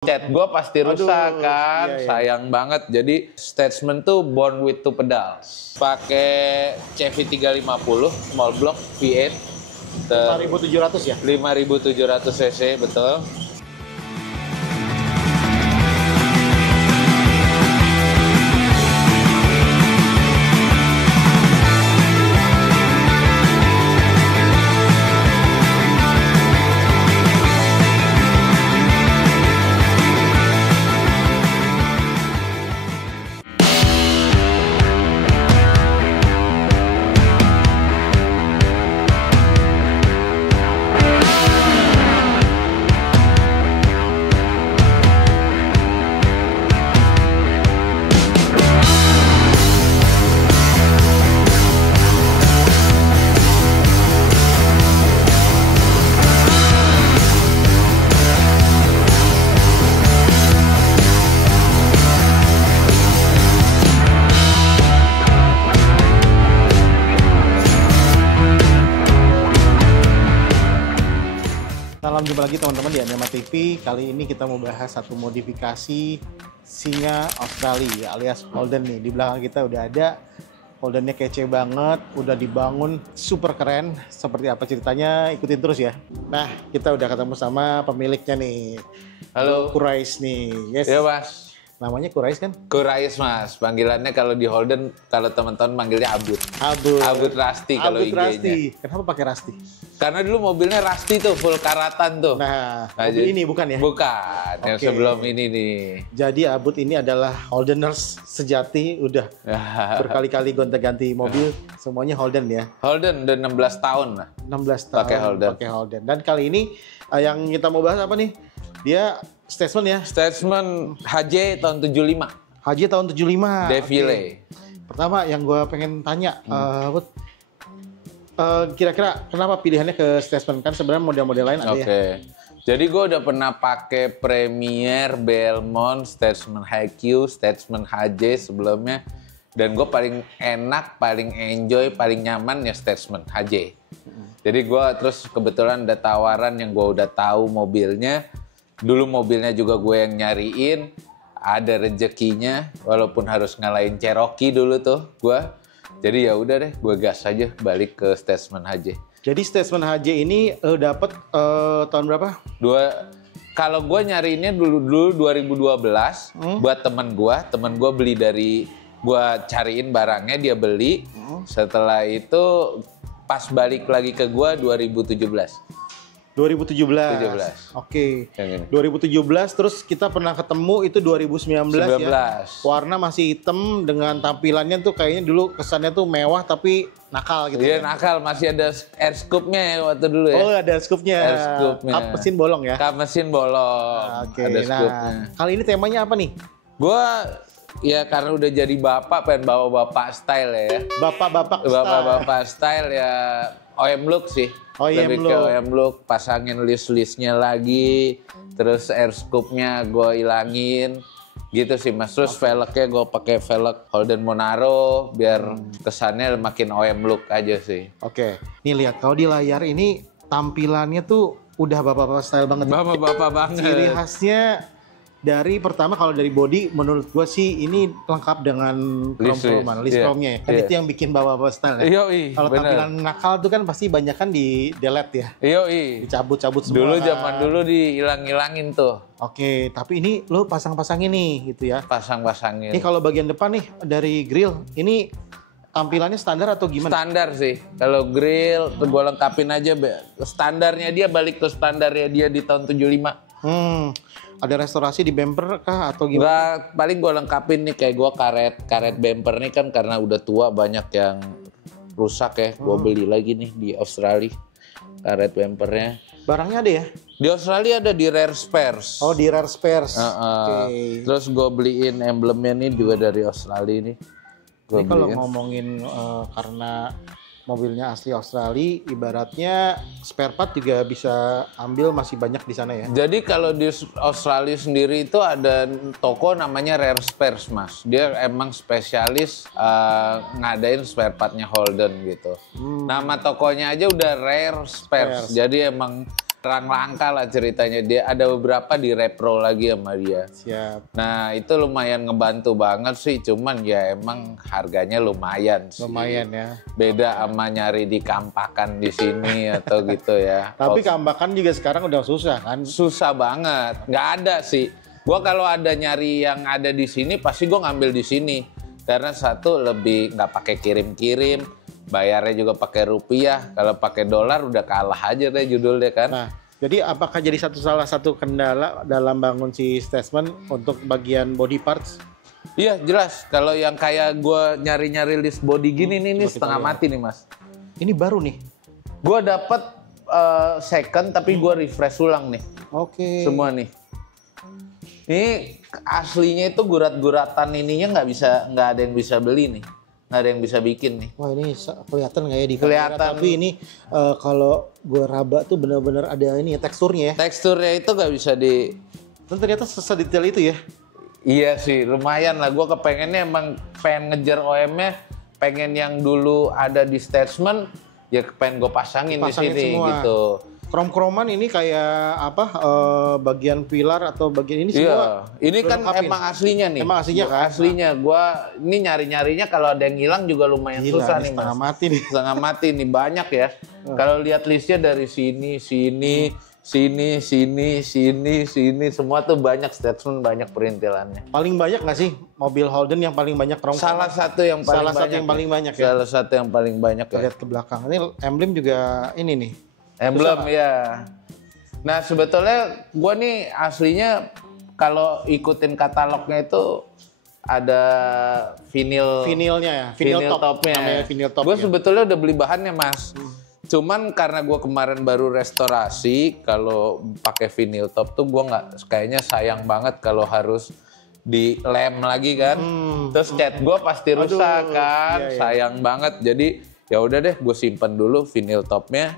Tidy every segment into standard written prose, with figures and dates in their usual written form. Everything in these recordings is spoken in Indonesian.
Cat gue pasti rusak kan, iya. sayang banget. Jadi Statesman tuh born with two pedals. Pakai CV350 small block V8. 5.700 ya? 5.700 cc, betul. Salam jumpa lagi teman-teman di Anima TV. Kali ini kita mau bahas satu modifikasi singa Australia alias Holden nih. Di belakang kita udah ada. Holdennya kece banget, udah dibangun super keren. Seperti apa ceritanya, ikutin terus ya. Nah, kita udah ketemu sama pemiliknya nih. Halo. Kurais nih. Yes. Ya mas. Namanya Kurais kan? Kurais mas, panggilannya kalau di Holden, kalau teman-teman manggilnya Abut. Abut. Abut Rasti kalau Abut IG-nya. Rasti. Kenapa pakai Rasti? Karena dulu mobilnya Rasti tuh, full karatan tuh. Nah, mobil ini bukan ya? Bukan, yang Oke. sebelum ini nih. Jadi Abut ini adalah Holdeners sejati, udah berkali-kali gonta-ganti mobil, semuanya Holden ya. Holden udah 16 tahun lah. 16 tahun Pakai Holden. Dan kali ini yang kita mau bahas apa nih? Dia Statesman ya. Statesman HJ tahun 75. Haji tahun 75. Defile. Oke. Pertama yang gue pengen tanya, Bud, kira-kira kenapa pilihannya ke Statesman? Kan sebenarnya model-model lain ada ya. Oke. Jadi gue udah pernah pakai Premier, Belmont, Statesman HiQ, Statesman HJ sebelumnya. Dan gue paling enak, paling enjoy, paling nyaman ya Statesman HJ. Jadi gue terus kebetulan ada tawaran yang gue udah tahu mobilnya. Dulu mobilnya juga gue yang nyariin, ada rezekinya, walaupun harus ngalahin Cherokee dulu tuh gue. Jadi ya udah deh, gue gas aja balik ke Statesman HJ. Jadi Statesman HJ ini dapat tahun berapa? Kalau gue nyariinnya dulu 2012 buat temen gue beli dari, gue cariin barangnya, dia beli. Setelah itu pas balik lagi ke gue 2017. 2017. Oke. 2017 terus kita pernah ketemu itu 2019 ya. Warna masih hitam dengan tampilannya tuh kayaknya dulu kesannya tuh mewah tapi nakal gitu. Iya ya. nakal, masih ada air scoop-nya ya waktu dulu ya. Oh ada scoop-nya. Air scoop-nya. Kap mesin bolong ya. Kap mesin bolong. Oke. Ada scoop-nya. Nah, kali ini temanya apa nih? Gua ya karena udah jadi bapak, pengen bawa bapak style ya. Bapak-bapak style. Bapak-bapak style ya OM look sih. OEM Lebih ke OEM look, pasangin list-listnya lagi, terus air scoop-nya gue ilangin, gitu sih mas. Terus velgnya gue pakai velg Holden Monaro, biar kesannya makin OEM look aja sih. Oke, nih lihat kalau di layar ini tampilannya tuh udah bapak-bapak style banget. Bapak-bapak banget. Ciri khasnya dari pertama kalau dari body menurut gue sih ini lengkap dengan list chrome-nya ya. Kan itu yang bikin bapak-bapak style ya. Kalau tampilan nakal tuh kan pasti banyak kan di delete ya. Dicabut-cabut semua. Dulu kan. zaman dulu dihilang-hilangin tuh. Oke, tapi ini lo pasang-pasangin nih gitu ya. Pasang-pasangin. Ini kalau bagian depan nih dari grill ini tampilannya standar atau gimana? Standar sih. Kalau grill tuh gue lengkapin aja. Standarnya dia balik ke standarnya dia di tahun 75. Ada restorasi di bumper kah atau gimana? Nggak, paling gue lengkapin nih kayak gue karet bumper nih kan karena udah tua banyak yang rusak ya. Gue beli lagi nih di Australia karet bumpernya. Barangnya ada ya? Di Australia ada di Rare Spares. Oh di Rare Spares. Okay. Terus gue beliin emblemnya nih juga dari Australia nih. Ini kalau ngomongin karena mobilnya asli Australia, ibaratnya spare part juga bisa ambil masih banyak di sana ya. Jadi kalau di Australia sendiri itu ada toko namanya Rare Spares mas. Dia emang spesialis ngadain spare partnya Holden gitu. Nama tokonya aja udah Rare Spares. Jadi emang Barang langka lah ceritanya. Dia ada beberapa di repro lagi sama dia. Siap. Nah itu lumayan ngebantu banget sih. Cuman ya emang harganya lumayan sih. Lumayan ya. Beda sama nyari di Kampakan di sini atau gitu ya. Tapi Kampakan juga sekarang udah susah kan? Susah banget. Nggak ada sih. Gua kalau ada nyari yang ada di sini pasti gua ngambil di sini. Karena satu lebih nggak pakai kirim-kirim. Bayarnya juga pakai rupiah. Kalau pakai dolar udah kalah aja deh judulnya kan. Nah, jadi apakah jadi salah satu kendala dalam bangun si Statesman untuk bagian body parts? Iya jelas. Kalau yang kayak gue nyari-nyari list body gini nih setengah mati nih mas. Ini baru nih. Gue dapet second tapi gue refresh ulang nih. Oke. Semua nih. Ini aslinya itu gurat-guratan ininya nggak ada yang bisa beli nih. Nggak ada yang bisa bikin nih. Wah ini kelihatan nggak ya di kamera? Kelihatan. Tapi ini kalau gue raba tuh benar-benar ada ini ya teksturnya ya. Teksturnya itu nggak bisa di... Dan ternyata sedetail itu ya. Iya sih, lumayan lah. Gue kepengennya emang pengen ngejar OM-nya, pengen yang dulu ada di Statesman, ya pengen gue pasangin di sini semua. gitu. Krom-kroman ini kayak apa? Bagian pilar atau bagian ini semua? Iya, ini kan emang aslinya nih. Emang aslinya kan? Aslinya. Gua ini nyari-nyarinya kalau ada yang hilang juga lumayan susah nih mas. Setengah mati nih. Setengah mati nih, banyak ya. Kalau lihat listnya dari sini, sini, semua tuh banyak Statesman, banyak perintilannya. Paling banyak nggak sih mobil Holden yang paling banyak krom? Salah satu yang paling Salah satu yang paling banyak ya? Salah satu yang paling banyak ya. Lihat ke belakang. Ini emblem juga ini nih. Emblem ya. Nah sebetulnya gue nih aslinya kalau ikutin katalognya itu ada vinilnya ya, vinyl topnya. Namanya vinyl top. Gue sebetulnya udah beli bahannya mas. Cuman karena gue kemarin baru restorasi, kalau pakai vinyl top tuh gue nggak, kayaknya sayang banget kalau harus di lem lagi kan. Terus cat gue pasti rusak kan, iya. sayang banget. Jadi ya udah deh gue simpen dulu vinyl topnya.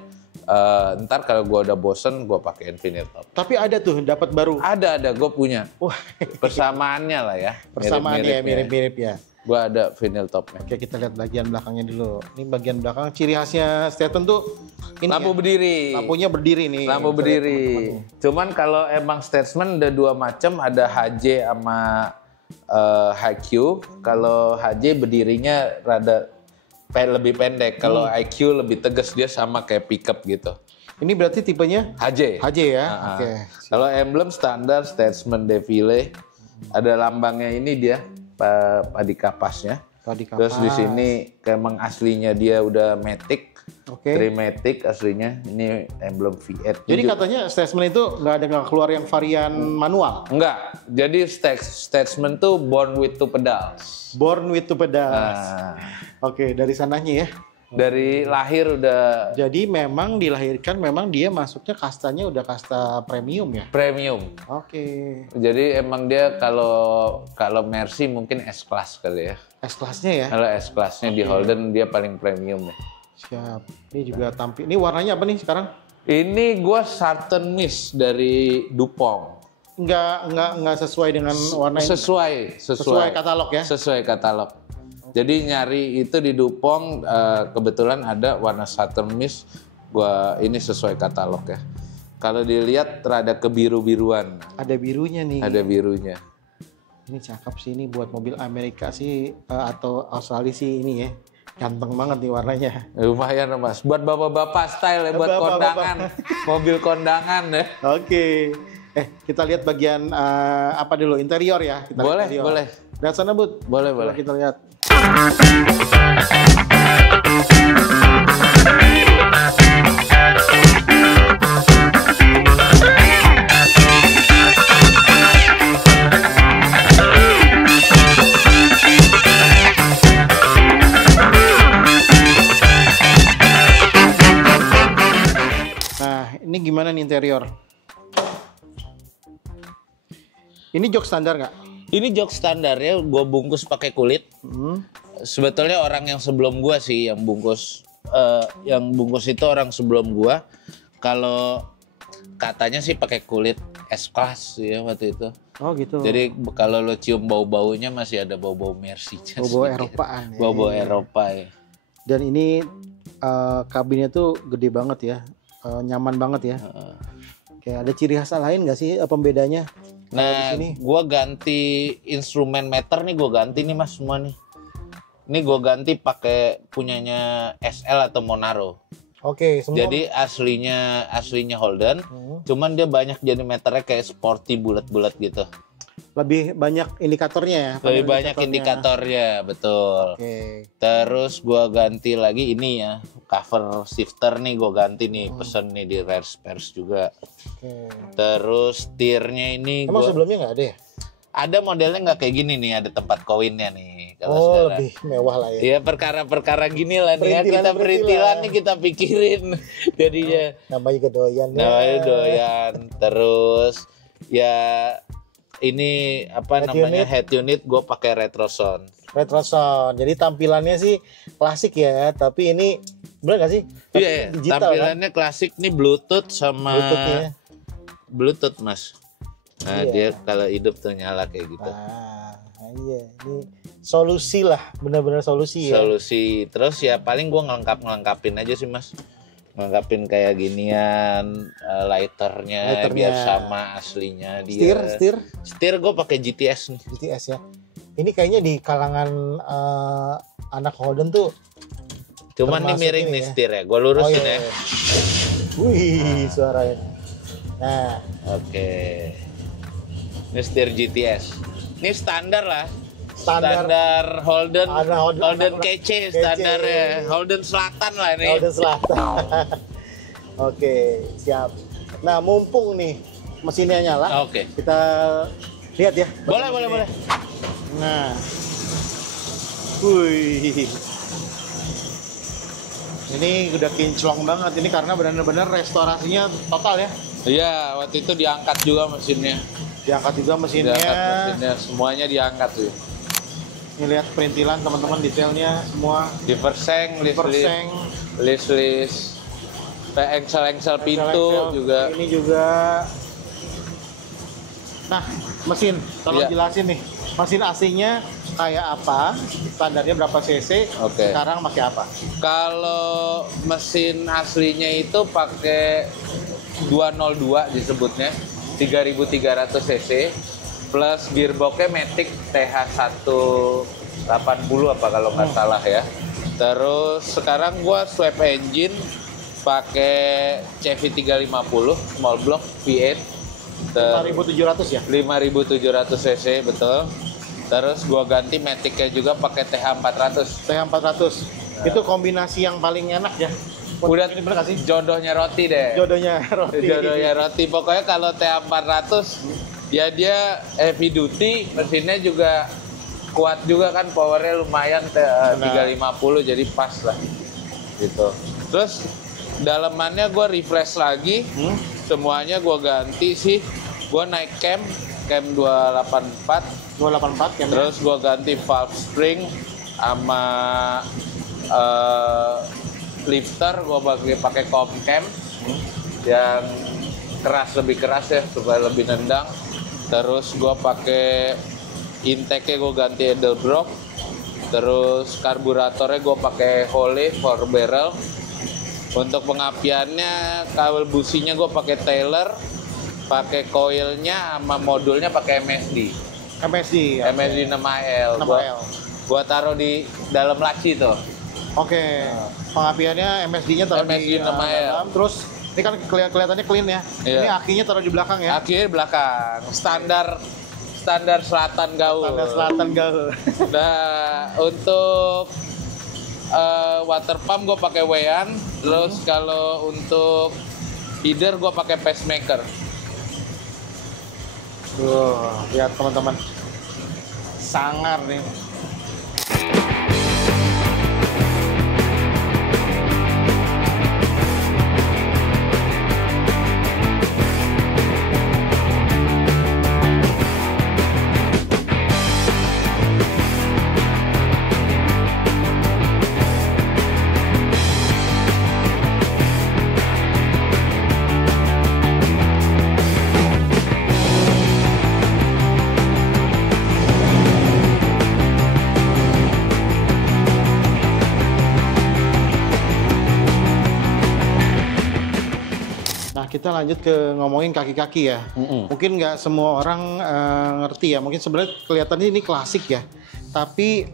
Ntar kalau gue udah bosen gue pakein vinyl top. Tapi ada tuh dapat baru. Ada gue punya. Wah, Persamaannya lah ya. persamaannya mirip-mirip ya. Gue ada vinyl topnya. Oke, kita lihat bagian belakangnya dulu. Ini bagian belakang ciri khasnya Staten tuh ini lampu ya? berdiri. Lampunya berdiri nih. Lampu berdiri. Cuman kalau emang Statesman ada dua macam, ada HJ sama HQ. Kalau HJ berdirinya rada lebih pendek, kalau IQ lebih tegas, dia sama kayak pickup gitu. Ini berarti tipenya HJ. HJ ya. Oke. Kalau emblem standar Statesman Defile, ada lambangnya ini dia padi kapasnya. Padi kapas. Terus di sini emang aslinya dia udah matic, Oke. Trimatic aslinya. Ini emblem V8. Jadi katanya Statesman itu nggak keluar yang varian manual. Enggak. Jadi Statesman tuh born with two pedals. Born with two pedals. Oke, dari sananya ya. Dari lahir udah Jadi memang dilahirkan, memang dia masuknya kastanya udah kasta premium ya? premium. Oke. Jadi emang dia kalau Mercy mungkin S-Class kali ya. S-Class-nya ya? Kalau S-Class-nya di Holden dia paling premium ya. Siap. Ini juga tampil. Ini warnanya apa nih sekarang? Ini gua Sartan Mist dari Dupont. Nggak sesuai dengan warna ini? Sesuai katalog ya? Sesuai katalog. Jadi nyari itu di Dupont, kebetulan ada warna Saturn Mist, gua ini sesuai katalog ya. Kalau dilihat rada kebiru-biruan. Ada birunya nih. Ada birunya. Ini cakep sih, ini buat mobil Amerika sih atau Australia sih ini ya. Ganteng banget nih warnanya. Lumayan mas, buat bapak-bapak style ya, buat Bapak-bapak. kondangan, mobil kondangan ya. Oke. Kita lihat bagian apa dulu, interior ya. Kita Boleh, lihat interior. boleh. Lihat sana Bud. Boleh, Coba boleh. kita lihat. Nah, ini gimana nih interior? Ini jok standar nggak? Ini jok standar ya, gue bungkus pakai kulit. Sebetulnya orang yang sebelum gue sih yang bungkus itu orang sebelum gue. Kalau katanya sih pakai kulit S-Class ya waktu itu. Oh gitu. Jadi kalau lo cium bau-baunya masih ada bau-bau Mercy. Bau-bau Eropaan. Bau-bau Eropa ya. Dan ini kabinnya tuh gede banget ya. nyaman banget ya. Oke, ada ciri khas lain nggak sih pembedanya? Nah, di sini. gua ganti instrumen meter nih, gua ganti nih Mas semua nih. Ini gua ganti pakai punyanya SL atau Monaro. Oke, semua. Jadi aslinya Holden, cuman dia banyak jadi meternya kayak sporty bulat-bulat gitu. Lebih banyak indikatornya ya? Lebih banyak indikatornya, betul. Oke. Terus gua ganti lagi ini ya, cover shifter nih gua ganti nih, pesen nih di Rare Spares juga. Oke. Terus tirnya ini Emang sebelumnya nggak ada ya? ada modelnya nggak kayak gini nih, ada tempat koinnya nih. Kalau Oh, sekarang. lebih mewah lah ya. Iya, perkara-perkara gini lah nih ya, kita perintilan nih kita pikirin jadinya. Namanya juga doyan ya. Namanya doyan. Terus ya ini apa namanya head unit gue pakai Retroson. Retroson. Jadi tampilannya sih klasik ya, tapi ini bener gak sih? Tapi Iya, digital, tampilannya klasik nih, Bluetooth sama Bluetooth-nya. Bluetooth Mas. Nah, Iya. dia kalau hidup tuh nyala kayak gitu. Iya, ini solusi lah, benar-benar solusi ya. Solusi. Terus ya paling gue ngelengkapin aja sih Mas. Ngelengkapin kayak ginian, lighternya biar sama aslinya dia. Setir gue pakai GTS nih. GTS ya. Ini kayaknya di kalangan anak Holden tuh. Cuman nih miring nih ya. setir ya. Gue lurusin ya. Wih, suaranya. Nah, oke. Ini setir GTS. Ini standar lah. Standar Holden, Holden kece standarnya. Holden Selatan lah ini. Holden Selatan. Oke, siap. Nah, mumpung nih mesinnya nyala, Oke. kita lihat ya. Boleh. Nah, wih, ini udah kinclong banget. Ini karena benar-benar restorasinya total ya. Iya, waktu itu diangkat juga mesinnya. Diangkat juga mesinnya. Semuanya diangkat sih. Ini lihat perintilan teman-teman, detailnya semua. Diperseng, list, engsel pintu juga. Ini juga. Nah, mesin, tolong jelasin nih. Mesin AC-nya kayak apa? Standarnya berapa cc? Oke. Sekarang pakai apa? Kalau mesin aslinya itu pakai 202 disebutnya, 3300 cc. Plus gearboxnya Matic TH180 apa kalau nggak salah ya. Terus sekarang gua swap engine pakai CV350 small block V8 5.700 ya? 5.700 cc betul. Terus gua ganti Matic-nya juga pakai TH400. TH400. Itu kombinasi yang paling enak ya. Udah ini bener gak sih? jodohnya roti deh. Jodohnya roti. Pokoknya kalau TH400 ya dia heavy duty, mesinnya juga kuat juga kan, powernya lumayan 350 jadi pas lah gitu. Terus dalemannya gue refresh lagi, semuanya gue ganti sih. Gue naik cam 284 cam. Terus gue ganti valve spring sama lifter, gue pakai comp cam yang lebih keras ya supaya lebih nendang. Terus gue pakai intake-nya gue ganti Edelbrock. Terus karburatornya gue pakai Holley 4 barrel. Untuk pengapiannya, kabel businya gue pakai Taylor. Pakai coilnya sama modulnya pakai MSD. MSD 6AL. Gue taruh di dalam laci tuh. Oke. Pengapiannya MSD-nya taruh di 6AL. Terus ini kan kelihatannya clean ya. Iya. Ini akinya taruh di belakang ya. Aki belakang. Standar selatan gaul. Nah, untuk water pump gue pakai Wean. Terus kalau untuk feeder gue pakai pacemaker. Lihat teman-teman. Sangar nih. kita lanjut ke ngomongin kaki-kaki ya. Mungkin nggak semua orang ngerti ya. Mungkin sebenarnya kelihatannya ini klasik ya. Tapi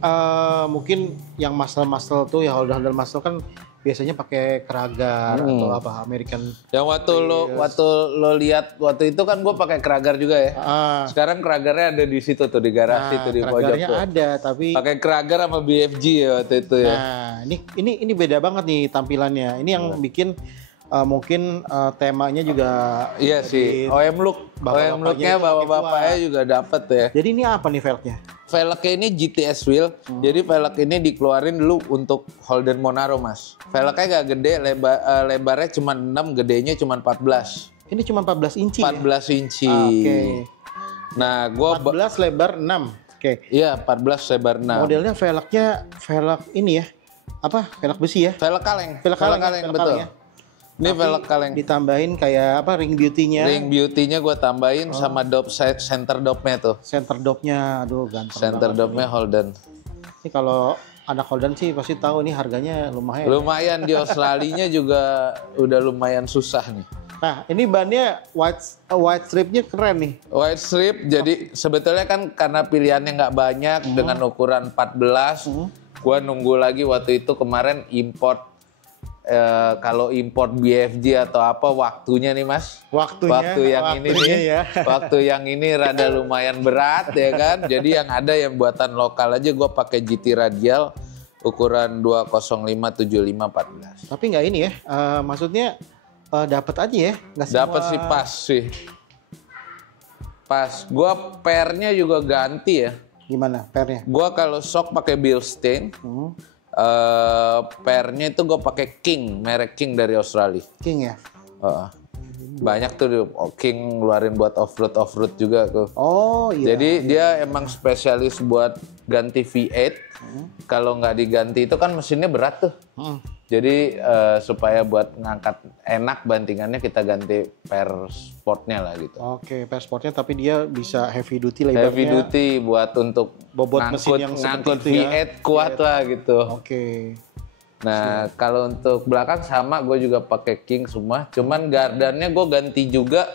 mungkin yang muscle tuh ya holder muscle kan biasanya pakai keragar atau apa American. Yang waktu lo lihat waktu itu kan gue pakai keragar juga ya. Sekarang keragarnya ada di situ tuh di garasi tuh di pojok keragarnya tuh. ada tapi Pakai keragar sama BFG ya waktu itu ya. nah, ini beda banget nih tampilannya. Ini yang bikin mungkin temanya juga Iya sih. OM look-nya bapak-bapaknya juga dapet ya. Jadi ini apa nih velgnya? Velgnya ini GTS wheel, jadi velg ini dikeluarin dulu untuk Holden Monaro mas. Velgnya gak gede, lebarnya cuma 6, gedenya cuma 14. Ini cuma 14 inci 14 inci. Oke. Nah, gua 14 lebar 6. Oke. Iya, 14 lebar 6. Modelnya velg ini ya. Apa? Velg besi ya? Velg kaleng. Velg kaleng, betul. kaleng ya? Ini velg kaleng. Ditambahin kayak apa ring beauty-nya. Ring beauty-nya gue tambahin sama center dopnya tuh. Center dopnya, aduh ganteng. Center dopnya Holden. Ini kalau anak Holden sih pasti tahu nih harganya lumayan. Lumayan di Australia juga udah lumayan susah nih. Nah, ini bannya white strip-nya keren nih. White strip, jadi sebetulnya kan karena pilihannya nggak banyak dengan ukuran 14, gua nunggu lagi waktu itu kemarin import, kalau import BFG atau apa waktunya nih mas. Waktu yang ini nih, ya. waktu yang ini rada lumayan berat ya kan. Jadi yang ada yang buatan lokal aja gua pakai GT radial ukuran 205/75/14. Tapi nggak ini ya, maksudnya dapat aja ya, nggak semua. Dapat sih pas sih. Pas. Gua pernya juga ganti ya. Gimana pernya? Gua kalau sok pakai Bilstein. Pernya itu gua pakai King, merek King dari Australia. King ya. Banyak tuh King ngeluarin buat off-road juga tuh. Oh iya. Jadi dia emang spesialis buat ganti V8. Kalau nggak diganti itu kan mesinnya berat tuh. Jadi supaya buat ngangkat enak bantingannya kita ganti per sportnya lah gitu. Oke, per sportnya tapi dia bisa heavy duty lah ibaratnya. Heavy duty buat untuk bobot mesin yang ngangkut seperti itu ya. V8 kuat lah gitu. Oke. Nah kalau untuk belakang sama gue juga pakai King semua. Cuman gardannya gue ganti juga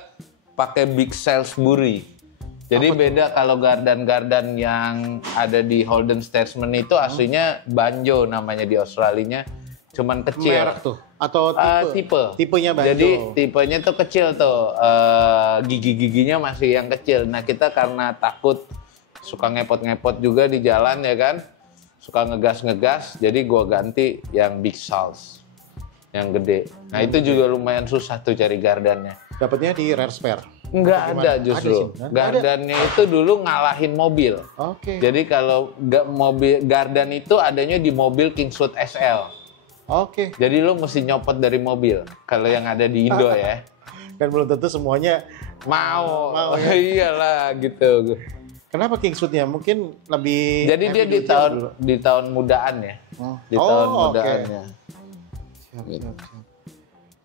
pakai Big Salisbury. Jadi beda kalau gardan-gardan yang ada di Holden Statesman itu aslinya Banjo namanya di Australinya. Cuman kecil. Merek tuh atau tipe? Tipenya Banjo. Jadi tipenya tuh kecil tuh, gigi-giginya masih yang kecil. Nah kita karena takut suka ngepot-ngepot juga di jalan ya kan, suka ngegas-ngegas, jadi gua ganti yang Big Sals, yang gede. Nah itu juga lumayan susah tuh cari gardannya. Dapatnya di Rare Spare? Nggak ada justru. Gardannya itu dulu ngalahin mobil. Oke. Jadi kalau mobil gardan itu adanya di mobil Kingswood SL. Oke. Jadi lu mesti nyopot dari mobil kalau yang ada di Indo ya. Kan belum tentu semuanya mau ya. Iyalah gitu. Kenapa Kingswood-nya? Mungkin lebih. Jadi dia di tahun mudaan ya. Di tahun mudaannya. Siap.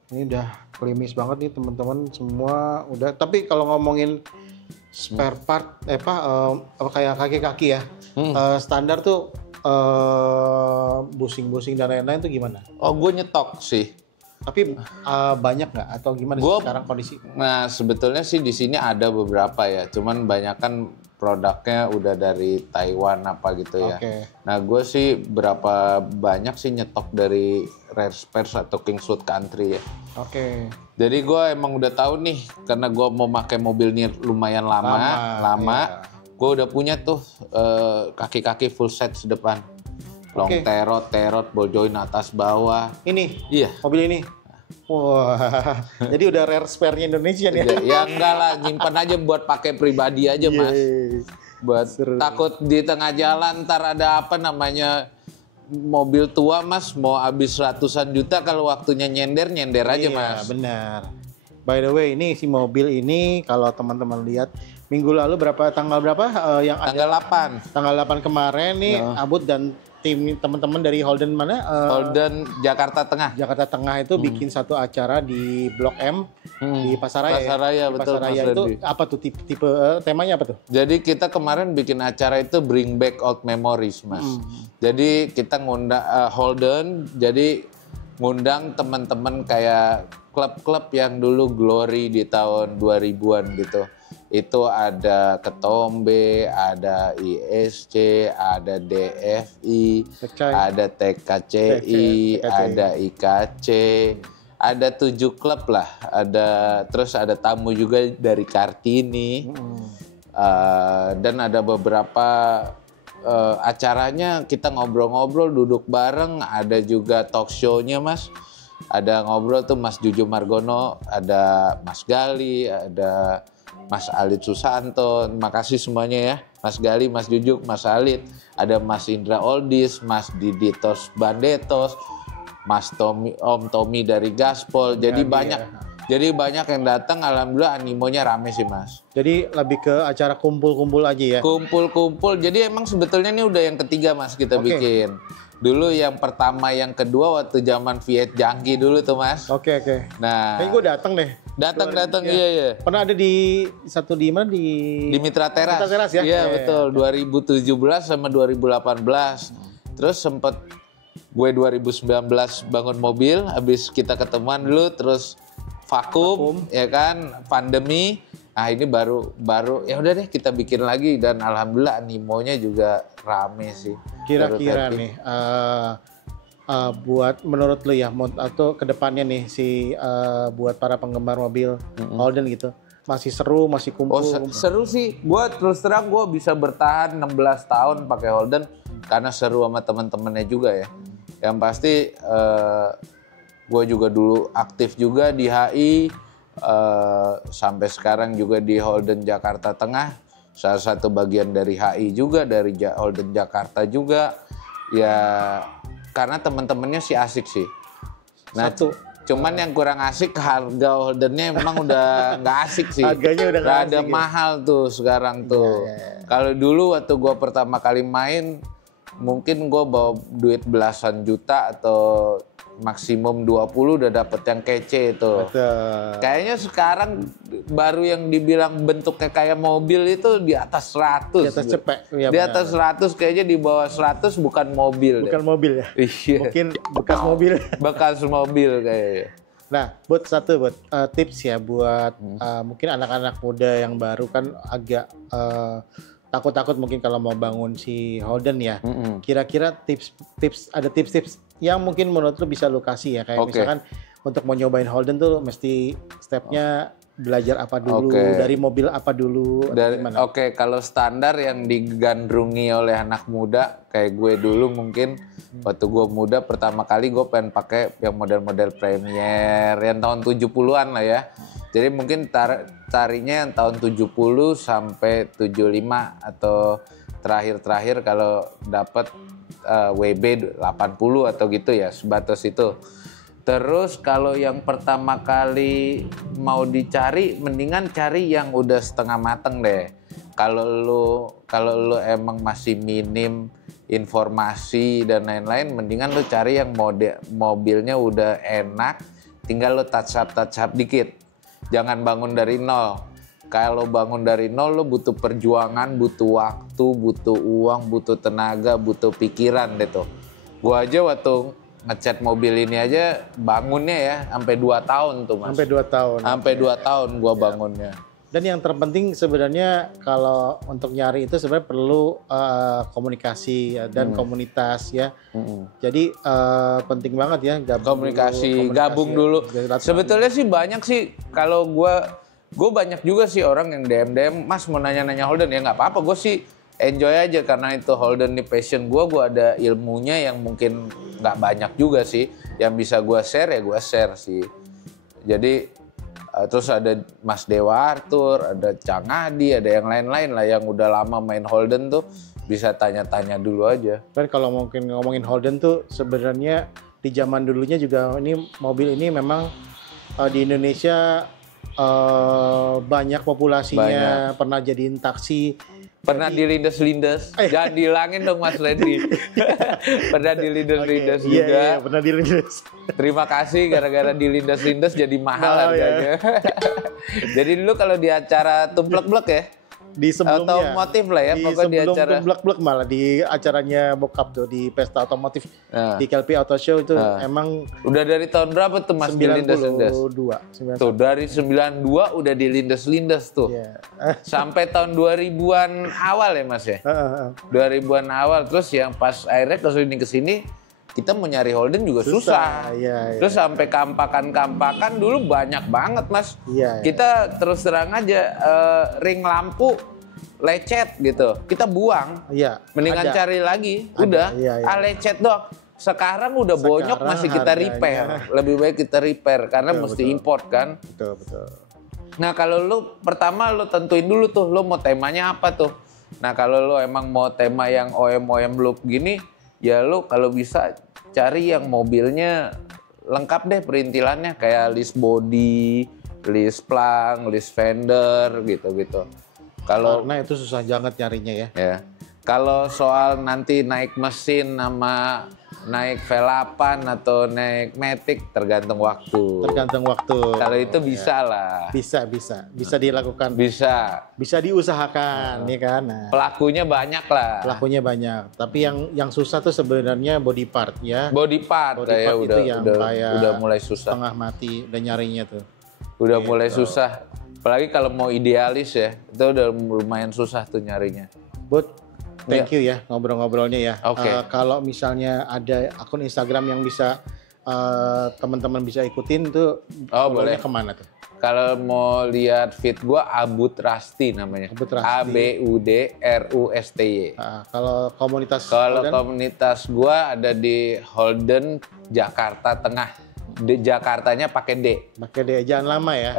Ini udah klimis banget nih teman-teman semua udah. Tapi kalau ngomongin spare part kayak kaki-kaki ya. Standar tuh busing-busing dan lain-lain tuh gimana? Oh, gue nyetok sih. Tapi banyak nggak atau gimana sekarang kondisi? Nah, sebetulnya sih di sini ada beberapa ya. Cuman banyak kan produknya udah dari Taiwan apa gitu ya. Nah, gue sih berapa banyak sih nyetok dari Rare Spares atau Kingswood Country ya. Jadi gue emang udah tahu nih karena gue mau pakai mobil ini lumayan lama. Iya. Gue udah punya tuh kaki-kaki full set sedepan. Long terot, ball joint atas bawah. Ini? Iya. Mobil ini? Wah, jadi udah rare spare-nya Indonesia nih. Ya enggak lah, nyimpan aja buat pakai pribadi aja mas. Buat takut di tengah jalan ntar ada apa namanya mobil tua mas mau habis ratusan juta kalau waktunya nyender aja mas. Iya benar. By the way ini si mobil ini kalau teman-teman lihat minggu lalu tanggal berapa yang tanggal 8. Tanggal 8 kemarin nih Abud dan tim teman-teman dari Holden mana? Holden Jakarta Tengah. Jakarta Tengah itu bikin satu acara di Blok M di Pasaraya. Pasaraya betul. Pasaraya itu apa tuh tipe temanya apa tuh? Jadi kita kemarin bikin acara itu Bring Back Old Memories mas. Jadi kita ngundang Holden, jadi ngundang teman-teman kayak klub-klub yang dulu glory di tahun 2000-an gitu. Itu ada Ketombe, ada ISC, ada DFI, ada TKCI, ada IKC, ada 7 klub lah. Terus ada tamu juga dari Kartini, dan ada beberapa acaranya kita ngobrol-ngobrol, duduk bareng. Ada juga talk show-nya Mas. Ada ngobrol tuh Mas Juju Margono, ada Mas Gali, ada Mas Alit Susanto, makasih semuanya ya. Mas Gali, Mas Jujuk, Mas Alit. Ada Mas Indra Oldis, Mas Diditos Bandetos, Mas Tommy, Om Tommy dari Gaspol. Jadi banyak yang datang, alhamdulillah animonya rame sih Mas. Jadi lebih ke acara kumpul-kumpul aja ya? Kumpul-kumpul, jadi emang sebetulnya ini udah yang ketiga Mas kita bikin. Dulu yang pertama, yang kedua waktu zaman Viet Jangki dulu tuh Mas. Oke. Nah, kayaknya gue datang deh. Datang, iya. Pernah ada di mana di Mitra Teras. Mitra Teras ya? Iya, betul. 2017 sama 2018. Terus sempet gue 2019 bangun mobil, habis kita ketemuan dulu, terus vakum. Ya kan, pandemi. Nah ini baru ya udah deh kita bikin lagi, dan alhamdulillah animonya juga rame sih. Kira-kira nih buat menurut lu ya, atau kedepannya nih buat para penggemar mobil Holden gitu, masih seru, masih kumpul? Seru sih. Gue terus terang gue bisa bertahan 16 tahun pakai Holden karena seru sama teman-temannya juga ya. Yang pasti gue juga dulu aktif juga di HI, sampai sekarang juga di Holden Jakarta Tengah, salah satu bagian dari HI juga, dari Holden Jakarta juga ya, karena teman-temannya sih asik sih. Nah, cuman yang kurang asik harga Holdennya memang udah nggak asik sih. Harganya udah nggak asik. Mahal tuh sekarang tuh. Kalau dulu waktu gue pertama kali main, mungkin gue bawa duit belasan juta atau maksimum 20 udah dapet yang kece itu. Betul. Kayaknya sekarang baru yang dibilang bentuknya kayak mobil itu di atas 100. Di atas cepek. Ya, di atas 100, kayaknya di bawah 100 bukan mobil. Bukan mobil ya? Iya. Mungkin bekas mobil. Bekas mobil kayaknya. Nah, buat tips ya buat mungkin anak-anak muda yang baru kan agak takut-takut mungkin kalau mau bangun si Holden ya. Kira-kira ada tips-tips yang mungkin menurut lu bisa lu kasih ya, kayak misalkan untuk mau nyobain Holden tuh mesti stepnya belajar apa dulu, dari mobil apa dulu, kalau standar yang digandrungi oleh anak muda kayak gue dulu, mungkin waktu gue muda pertama kali gue pengen pakai yang model-model Premier yang tahun 70-an lah ya. Jadi mungkin tarinya yang tahun 70 sampai 75 atau terakhir kalau dapat WB 80 atau gitu ya, sebatas itu. Terus kalau yang pertama kali mau dicari, mendingan cari yang udah setengah mateng deh. Kalau lu emang masih minim informasi dan lain-lain, mendingan lu cari yang mobilnya udah enak, tinggal lu touch up dikit. Jangan bangun dari nol. Kalau bangun dari nol, lo butuh perjuangan, butuh waktu, butuh uang, butuh tenaga, butuh pikiran deh tuh. Gua aja waktu ngecat mobil ini aja bangunnya ya sampai 2 tahun tuh Mas. Sampai 2 tahun. Sampai 2 tahun gua bangunnya. Dan yang terpenting sebenarnya kalau untuk nyari itu sebenarnya perlu komunikasi ya, dan komunitas ya. Jadi penting banget ya komunikasi gabung dulu. Sebetulnya sih banyak sih, kalau gue banyak juga sih orang yang DM, Mas mau nanya-nanya Holden, ya nggak apa-apa, gue sih enjoy aja karena itu Holden nih passion gue ada ilmunya yang mungkin nggak banyak juga sih, yang bisa gue share ya gue share sih. Jadi terus ada Mas Dewa Arthur, ada Cang Adi, ada yang lain-lain lah yang udah lama main Holden tuh, bisa tanya-tanya dulu aja. Dan kalau mungkin ngomongin Holden tuh sebenarnya di zaman dulunya juga ini mobil ini memang di Indonesia banyak populasinya, pernah jadiin taksi, pernah dilindes-lindes, jangan dihilangin dong Mas Reddy. Pernah dilindes-lindes juga. Iya, pernah dilindes. Terima kasih, gara-gara dilindes-lindes jadi mahal harganya. Jadi dulu kalau di acara tumplek-blek ya, di sebelumnya. Otomotif lah ya, di pokoknya di sebelum acara. Blek-blek malah di acaranya bokap tuh di pesta otomotif di KLP Auto Show itu emang Udah dari tahun berapa tuh Mas di lindes-lindes? 92. Tuh dari 92 udah di lindes-lindes tuh. Iya. Sampai tahun 2000-an awal ya Mas ya? 2000-an awal, terus yang pas akhirnya kesini kita mau nyari Holden juga susah. Iya. Terus sampai kampakan dulu banyak banget Mas. Iya. Kita terus terang aja ring lampu lecet gitu, kita buang. Iya. Mendingan ada. cari lagi, Ada, udah. iya. Lecet doang. Sekarang udah bonyok masih kita repair. Lebih baik kita repair karena mesti import kan. Betul. Nah kalau lu pertama lu tentuin dulu tuh lu mau temanya apa tuh. Nah kalau lu emang mau tema yang OEM loop gini, ya lu kalau bisa cari yang mobilnya lengkap deh perintilannya kayak list body, list plang, list fender gitu-gitu. Karena itu susah banget nyarinya ya. Ya. Kalau soal nanti naik mesin sama naik V8 atau naik Matic tergantung waktu. Kalau itu bisa lah. Bisa dilakukan. Bisa diusahakan ya kan. Nah, Pelakunya banyak lah. Tapi yang susah tuh sebenarnya body part ya. Body part ya itu yang udah mulai susah. Setengah mati udah nyarinya tuh. Udah mulai susah. Apalagi kalau mau idealis ya, itu udah lumayan susah tuh nyarinya. But thank you ya ngobrol-ngobrolnya ya. Oke. Kalau misalnya ada akun Instagram yang bisa teman-teman bisa ikutin tuh, boleh. Kemana tuh? Kalau mau lihat feed gua Abud Rasti namanya. Abud Rasti. ABUDRUSTY. Kalau komunitas Kalau Holden? komunitas gua ada di Holden Jakarta Tengah. Di Jakartanya pakai D. Pakai D, jangan lama ya.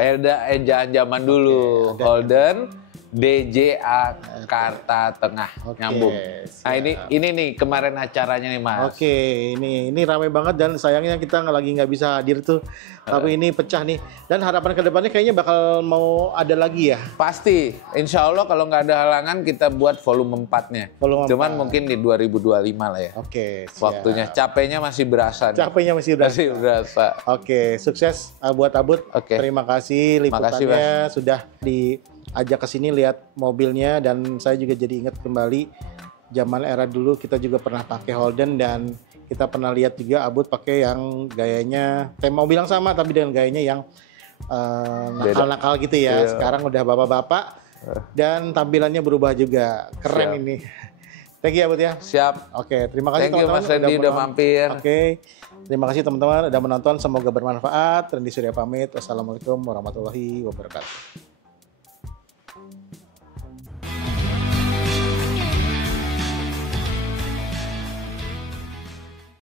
Ejaan zaman dulu. Oke, Holden DJA Jakarta Tengah, nyambung. Nah ini nih kemarin acaranya nih Mas. Oke, ini ramai banget dan sayangnya kita lagi nggak bisa hadir tuh. Tapi ini pecah nih. Dan harapan kedepannya kayaknya bakal mau ada lagi ya. Pasti, insya Allah kalau nggak ada halangan kita buat volume 4-nya. Cuman mungkin di 2025 lah ya. Oke, siap. Waktunya, capeknya masih berasa. Capeknya masih berasa. Oke, sukses buat Abud. Oke. Terima kasih liputannya sudah diajak ke sini lihat mobilnya dan saya juga jadi ingat kembali zaman era dulu kita juga pernah pakai Holden dan kita pernah lihat juga Abud pakai yang gayanya tema mobil yang sama tapi dengan gayanya yang nakal-nakal gitu ya. Sekarang udah bapak-bapak dan tampilannya berubah juga. Keren ini. Thank you Abud ya. Siap. Oke, terima kasih teman-teman. Thank you Mas Randy udah mampir. Oke. Terima kasih teman-teman udah menonton. Semoga bermanfaat. Randy Surya pamit. Wassalamualaikum warahmatullahi wabarakatuh.